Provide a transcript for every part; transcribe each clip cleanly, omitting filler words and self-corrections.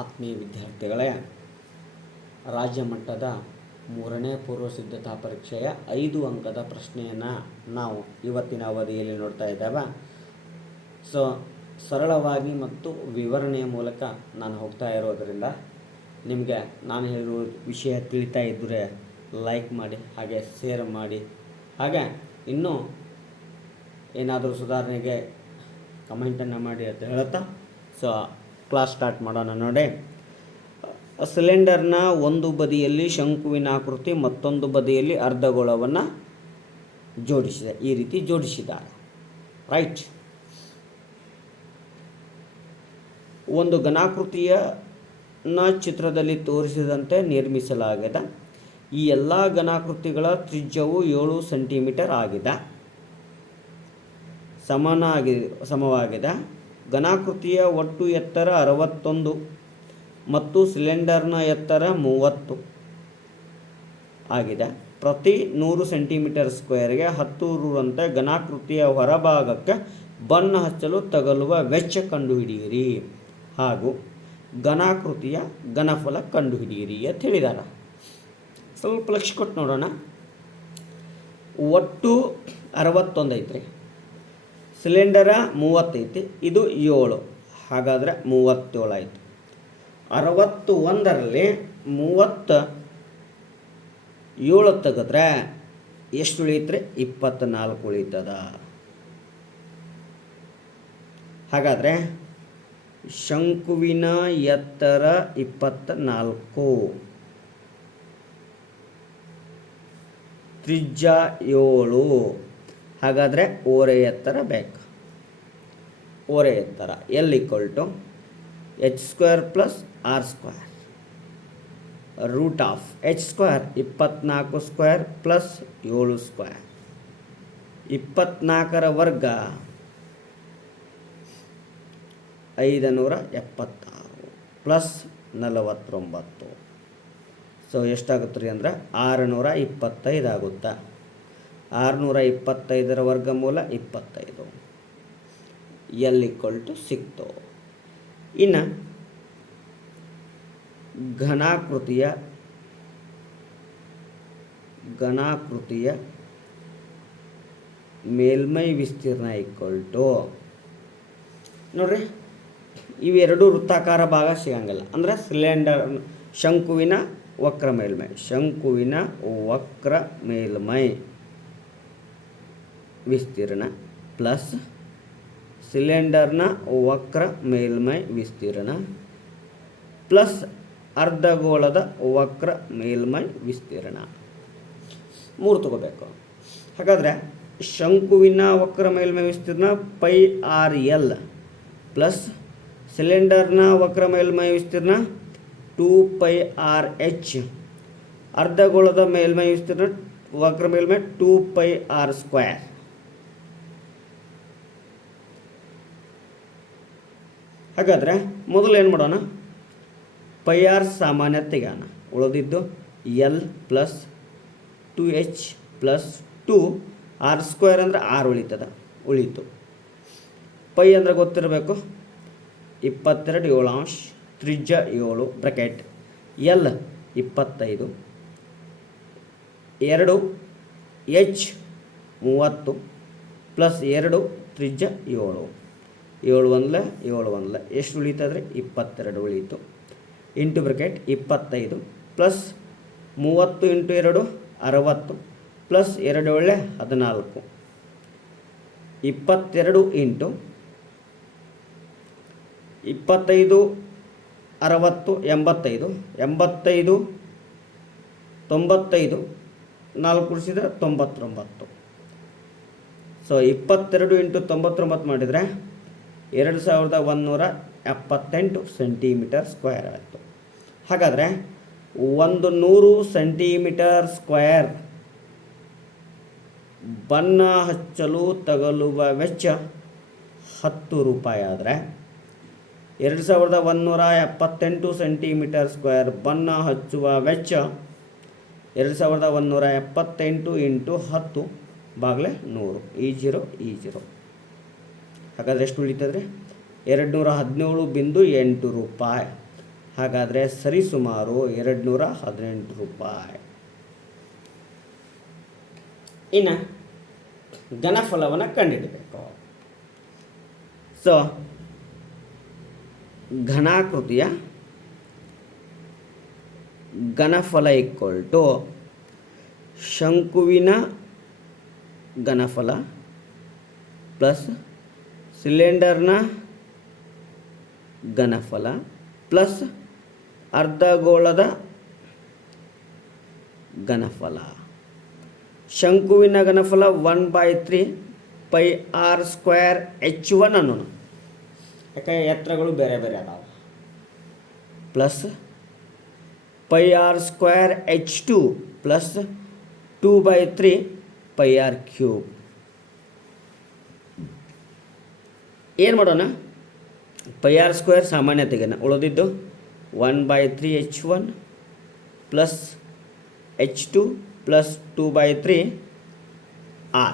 ಆತ್ಮೀಯ ವಿದ್ಯಾರ್ಥಿಗಳೇ, ರಾಜ್ಯ ಮಟ್ಟದ 3ನೇ ಪೂರ್ವ ಸಿದ್ಧತಾ ಪರೀಕ್ಷೆಯ 5 ಅಂಕದ ಪ್ರಶ್ನೆಯನ್ನು ನಾವು ಇವತ್ತಿನ ಅವಧಿಯಲ್ಲಿ ನೋಡ್ತಾ ಇದ್ದೇವೆ. ಸರಳವಾಗಿ ಮತ್ತು ವಿವರಣೆಯ ಮೂಲಕ ನಾನು ಹೋಗ್ತಾ ಇರೋದರಿಂದ ನಿಮಗೆ ನಾನು ಹೇಳಿರುವ ವಿಷಯ ತಿಳಿತಾ ಇದ್ದರೆ ಲೈಕ್ ಮಾಡಿ, ಹಾಗೆ ಶೇರ್ ಮಾಡಿ, ಹಾಗೆ ಇನ್ನೂ ಏನಾದರೂ ಸುಧಾರಣೆಗೆ ಕಮೆಂಟನ್ನು ಮಾಡಿ ಅಂತ ಹೇಳುತ್ತಾ ಕ್ಲಾಸ್ ಸ್ಟಾರ್ಟ್ ಮಾಡೋಣ. ನೋಡಿ, ಸಿಲಿಂಡರ್ನ ಒಂದು ಬದಿಯಲ್ಲಿ ಶಂಕುವಿನ ಆಕೃತಿ, ಮತ್ತೊಂದು ಬದಿಯಲ್ಲಿ ಅರ್ಧಗೋಳವನ್ನು ಜೋಡಿಸಿದೆ. ಈ ರೀತಿ ಜೋಡಿಸಿದ್ದಾರೆ, ರೈಟ್. ಒಂದು ಘನಾಕೃತಿಯನ್ನು ಚಿತ್ರದಲ್ಲಿ ತೋರಿಸಿದಂತೆ ನಿರ್ಮಿಸಲಾಗಿದೆ. ಈ ಎಲ್ಲ ಘನಾಕೃತಿಗಳ ತ್ರಿಜ್ಯವು 7 ಸೆಂಟಿಮೀಟರ್ ಆಗಿದೆ, ಸಮವಾಗಿದೆ. ಘನಾಕೃತಿಯ ಒಟ್ಟು ಎತ್ತರ 61 ಮತ್ತು ಸಿಲಿಂಡರ್ನ ಎತ್ತರ 30 ಆಗಿದೆ. ಪ್ರತಿ 100 ಸೆಂಟಿಮೀಟರ್ ಸ್ಕ್ವೇರ್ಗೆ 10 ರಂತೆ ಘನಾಕೃತಿಯ ಹೊರಭಾಗಕ್ಕೆ ಬಣ್ಣ ಹಚ್ಚಲು ತಗಲುವ ವೆಚ್ಚ ಕಂಡುಹಿಡಿಯಿರಿ ಹಾಗೂ ಘನಾಕೃತಿಯ ಘನಫಲ ಕಂಡುಹಿಡಿಯಿರಿ ಅಂತ ಹೇಳಿದ್ದಾರೆ. ಸ್ವಲ್ಪ ಲಕ್ಷ ಕೊಟ್ಟು ನೋಡೋಣ. ಒಟ್ಟು 61 ಐತ್ರಿ, ಸಿಲಿಂಡರ 30 ಐತಿ, ಇದು 7, ಹಾಗಾದರೆ 37 ಆಯಿತು. 61ರಲ್ಲಿ 37 ತೆಗೆದ್ರೆ ಎಷ್ಟು ಉಳಿಯುತ್ತೆ? 24 ಉಳಿತದ. ಹಾಗಾದರೆ ಶಂಕುವಿನ ಎತ್ತರ 24, ತ್ರಿಜ್ಯ 7, ಹಾಗಾದರೆ ಓರೆ ಎತ್ತರ ಬೇಕು. ಓರೆ ಎತ್ತರ L = h² + r² root of h² 24² + 7². 24ರ ವರ್ಗ 576 ಪ್ಲಸ್ 49. ಎಷ್ಟಾಗುತ್ತೆ ರೀ ಅಂದರೆ 625 ಆಗುತ್ತಾ. 625ರ ವರ್ಗಮೂಲ 25. L = ಸಿಕ್ತು. ಇನ್ನು ಘನಾಕೃತಿಯ ಮೇಲ್ಮೈ ವಿಸ್ತೀರ್ಣ ನೋಡ್ರಿ, ಇವೆರಡು ವೃತ್ತಾಕಾರ ಭಾಗ ಸಿಗಂಗಿಲ್ಲ. ಅಂದರೆ ಶಂಕುವಿನ ವಕ್ರ ಮೇಲ್ಮೈ ವಿಸ್ತೀರ್ಣ ಪ್ಲಸ್ ಸಿಲಿಂಡರ್ನ ವಕ್ರ ಮೇಲ್ಮೈ ವಿಸ್ತೀರ್ಣ ಪ್ಲಸ್ ಅರ್ಧಗೋಳದ ವಕ್ರ ಮೇಲ್ಮೈ ವಿಸ್ತೀರ್ಣ 3 ತಗೋಬೇಕು. ಹಾಗಾದರೆ ಶಂಕುವಿನ ವಕ್ರ ಮೇಲ್ಮೈ ವಿಸ್ತೀರ್ಣ πrl ಪ್ಲಸ್ ಸಿಲಿಂಡರ್ನ ವಕ್ರ ಮೇಲ್ಮೈ ವಿಸ್ತೀರ್ಣ 2πrh, ಅರ್ಧಗೋಳದ ಮೇಲ್ಮೈ ವಿಸ್ತೀರ್ಣ ವಕ್ರ ಮೇಲ್ಮೈ 2πr². ಹಾಗಾದರೆ ಮೊದಲು ಏನು ಮಾಡೋಣ? πr ಸಾಮಾನ್ಯ ತೆಗೆಯೋಣ. ಉಳಿದಿದ್ದು L + 2h + 2 r² ಅಂದರೆ 6 ಉಳೀತು. π ಅಂದರೆ ಗೊತ್ತಿರಬೇಕು, 22 7 ತ್ರಿಜ್ಯ 7 ಬ್ರ್ಯಾಕೆಟ್ L 25, 2 h 30 ಪ್ಲಸ್ 2 ತ್ರಿಜ್ಯ 7. 7 ಎಷ್ಟು ಉಳೀತದ್ರೆ 22 ಉಳೀತು. Into bracket 25 plus 30 × 2 60 plus 2 14. 22 into 25 60 85, 85 95, 4 ಕೂಡಿಸಿದ್ರೆ 99. 22 × 99 ಮಾಡಿದರೆ 2178 ಸೆಂಟಿಮೀಟರ್ ಸ್ಕ್ವೇರ್ ಆಯಿತು. ಹಾಗಾದರೆ 100 ಸೆಂಟಿಮೀಟರ್ ಸ್ಕ್ವೇರ್ ಬಣ್ಣ ಹಚ್ಚಲು ತಗಲುವ ವೆಚ್ಚ 10 ರೂಪಾಯಿ ಆದರೆ 2178 ಸೆಂಟಿಮೀಟರ್ ಸ್ಕ್ವೇರ್ ಬಣ್ಣ ಹಚ್ಚುವ ವೆಚ್ಚ 2178 × 10 / 100 ಹಾಗಾದರೆ ಎಷ್ಟು ಉಳಿತದ್ರೆ 217.8 ರೂಪಾಯಿ. ಹಾಗಾದರೆ ಸರಿಸುಮಾರು 218 ರೂಪಾಯಿ. ಇನ್ನು ಘನಫಲವನ್ನು ಕಂಡುಹಿಡಬೇಕು. ಸೊ ಘನಾಕೃತಿಯ ಘನಫಲ ಈಕ್ವಲ್ ಟು ಶಂಕುವಿನ ಘನಫಲ ಪ್ಲಸ್ ಸಿಲಿಂಡರ್ನ ಘನಫಲ ಪ್ಲಸ್ ಅರ್ಧಗೋಳದ ಘನಫಲ. ಶಂಕುವಿನ ಘನಫಲ 1/3 πr² h1 ಅನ್ನೋಣ, ಯಾಕೆ ಎತ್ತರಗಳು ಬೇರೆ ಬೇರೆ ಅದಾವೆ, plus πr² h2 plus 2/3 πr³. ಏನು ಮಾಡೋಣ, πr² ಸಾಮಾನ್ಯ ತೆಗೆನ, ಉಳಿದಿದ್ದು 1/3 h1 plus h2 plus 2/3 r.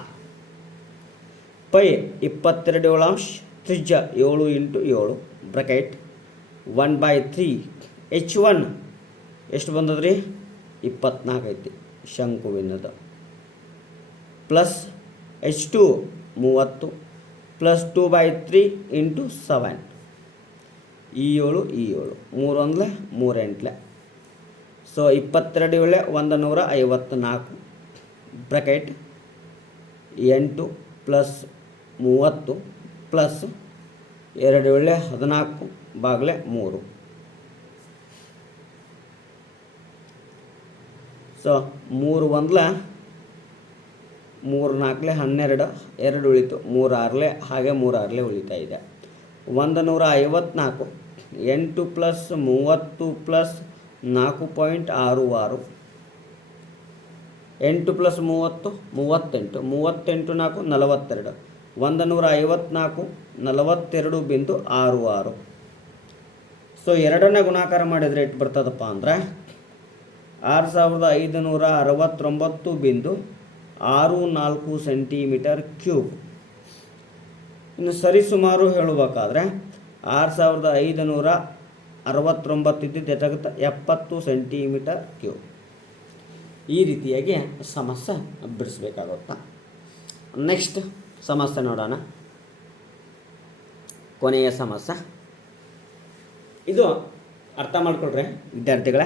Pi 22 ತ್ರಿಜ್ಯ 7 × 7 ಬ್ರಾಕೆಟ್ 1/3 h1 ಎಷ್ಟು ಬಂದದ್ರಿ 24 ಐತಿ ಶಂಕುವಿನದು, ಪ್ಲಸ್ h2 30 ಪ್ಲಸ್ 2/3 × 7 ಈ 7 3 1 3 8. So 22 154 bracket 8 plus 30 plus 2 14 ಬಾಗಿಲೆ 3. So 3 1 3 4 12, 2 ಉಳಿತು, 3 6 ಹಾಗೆ 3 6 ಉಳಿತಾ ಇದೆ. 154 8 ಪ್ಲಸ್ 30 ಪ್ಲಸ್ 4.66 8 ಪ್ಲಸ್ 30 38 38 4 42 154 42.66. ಸೊ ಎರಡನ್ನ ಗುಣಾಕಾರ ಮಾಡಿದರೆ ಎಷ್ಟು ಬರ್ತದಪ್ಪ ಅಂದರೆ 6569.64 cm³. ಇನ್ನು ಸರಿಸುಮಾರು ಹೇಳಬೇಕಾದ್ರೆ 6569 ಇದ್ದಿದ್ದು ಎಷ್ಟಾಗುತ್ತೆ 70 cm³. ಈ ರೀತಿಯಾಗಿ ಸಮಸ್ಯೆ ಬಿಡಿಸ್ಬೇಕಾಗುತ್ತಾ. ನೆಕ್ಸ್ಟ್ ಸಮಸ್ಯೆ ನೋಡೋಣ, ಕೊನೆಯ ಸಮಸ್ಯೆ. ಇದು ಅರ್ಥ ಮಾಡ್ಕೊಳ್ರಿ ವಿದ್ಯಾರ್ಥಿಗಳ,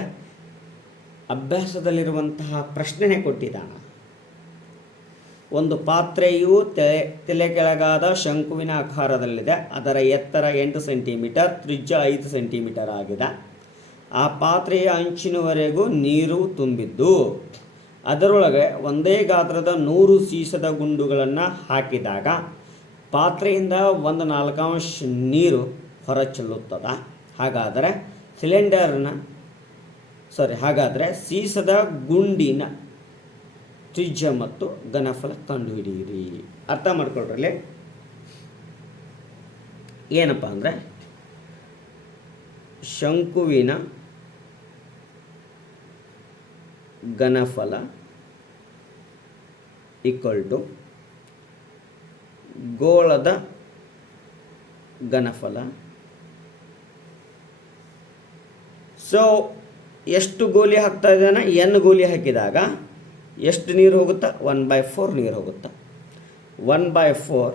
ಅಭ್ಯಾಸದಲ್ಲಿರುವಂತಹ ಪ್ರಶ್ನೆನೇ ಕೊಟ್ಟಿದ್ದಾನೆ. ಒಂದು ಪಾತ್ರೆಯು ತಲೆ ಕೆಳಗಾದ ಶಂಕುವಿನ ಆಕಾರದಲ್ಲಿದೆ. ಅದರ ಎತ್ತರ 8 ಸೆಂಟಿಮೀಟರ್, ತ್ರಿಜ್ಯ 5 ಸೆಂಟಿಮೀಟರ್ ಆಗಿದೆ. ಆ ಪಾತ್ರೆಯ ಅಂಚಿನವರೆಗೂ ನೀರು ತುಂಬಿದ್ದು ಅದರೊಳಗೆ ಒಂದೇ ಗಾತ್ರದ 100 ಸೀಸದ ಗುಂಡುಗಳನ್ನು ಹಾಕಿದಾಗ ಪಾತ್ರೆಯಿಂದ 1/4 ನೀರು ಹೊರಚೆಲ್ಲುತ್ತದೆ. ಹಾಗಾದರೆ ಸೀಸದ ಗುಂಡಿನ ತ್ರಿಜ್ಯ ಮತ್ತು ಘನಫಲ ಕಂಡುಹಿಡಿಯಿರಿ. ಅರ್ಥ ಮಾಡ್ಕೊಳ್ರಲ್ಲಿ ಏನಪ್ಪ ಅಂದರೆ, ಶಂಕುವಿನ ಘನಫಲ ಈಕ್ವಲ್ ಟು ಗೋಳದ ಘನಫಲ. ಸೊ ಎಷ್ಟು ಗೋಲಿ ಹಾಕ್ತಾ ಇದ್ದಾನೆ, n ಗೋಲಿ ಹಾಕಿದಾಗ ಎಷ್ಟು ನೀರು ಹೋಗುತ್ತಾ 1/4 ನೀರು ಹೋಗುತ್ತಾ. 1/4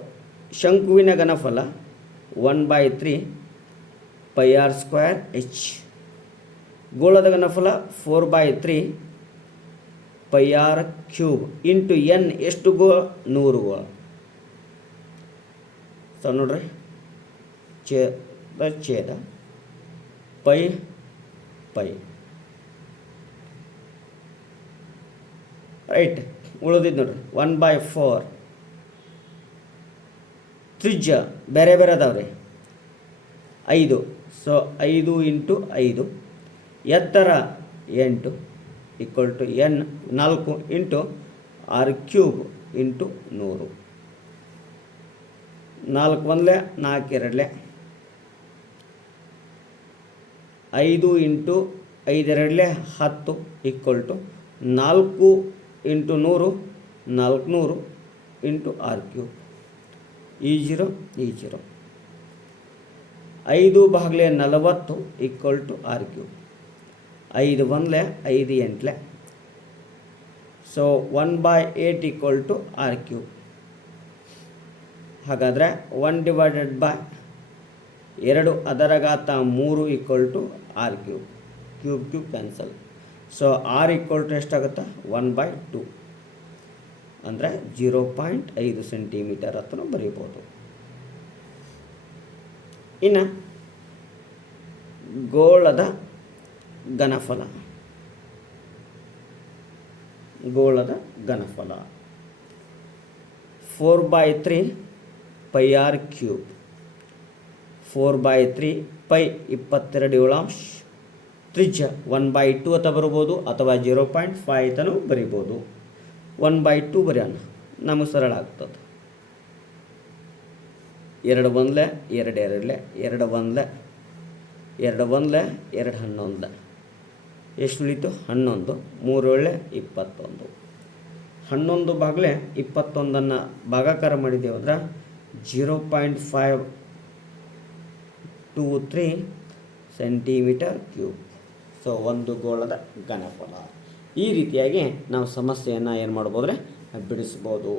ಶಂಕುವಿನ ಘನಫಲ 1/3 πr² h. ಗೋಳದ ಘನಫಲ 4/3 πr³ ಇಂಟು n. ಎಷ್ಟು ಗೋಳ 100 ಗೋಳ. ಸೊ ನೋಡ್ರಿ, ಛೇದ ಪೈ ರೈಟ್. ಉಳಿದಿದ್ದು ನೋಡ್ರಿ 1/4 ತ್ರಿಜ್ಯ ಬೇರೆ ಬೇರೆ ಅದಾವ್ರಿ 5. ಸೊ 5 × 5 ಎತ್ತರ 8 equal to n 4 into r³ into 100. 4 1 4 2 5 into 5 2 10 equal to 4 into 100 400 into r³. ಈ 0 ಈ 0. 5/40 equal to r cube. 5 1 5 8. So 1/8 equal to r cube. ಹಾಗಾದರೆ 1/2 ಅದರ ಘಾತ 3 equal to r cube. Cube cancel. So r equal to ಎಷ್ಟಾಗುತ್ತೆ? 1/2 ಅಂದರೆ 0.5 centimetre ಅಂತ ಬರೀಬೋದು. ಇನ್ನು ಗೋಳದ ಘನಫಲ 4/3 ಪೈ ಆರ್ ಕ್ಯೂಬ್. 4/3 ಪೈ 22 ತ್ರಿಜ್ಯ 1/2 ಅಂತ ಬರ್ಬೋದು, ಅಥವಾ 0.5 ಅಂತಲೂ ಬರಿಬೋದು. 1/2 ಬರೆಯೋಣ, ನಮಗೆ ಸರಳ ಆಗ್ತದೆ. 2 1 2 2 2 1 2 1 2 11. ಎಷ್ಟು ಉಳಿತು? 11. 3 7 21. 11/21 ಭಾಗಾಕಾರ ಮಾಡಿದ್ದೇವೆ ಅಂದ್ರೆ 0.523 ಸೆಂಟಿಮೀಟರ್ ಕ್ಯೂಬ್. ಸೊ ಒಂದು ಗೋಳದ ಘನಫಲ. ಈ ರೀತಿಯಾಗಿ ನಾವು ಸಮಸ್ಯೆಯನ್ನು ಏನು ಮಾಡ್ಬೋದ್ರೆ ಬಿಡಿಸ್ಬೋದು.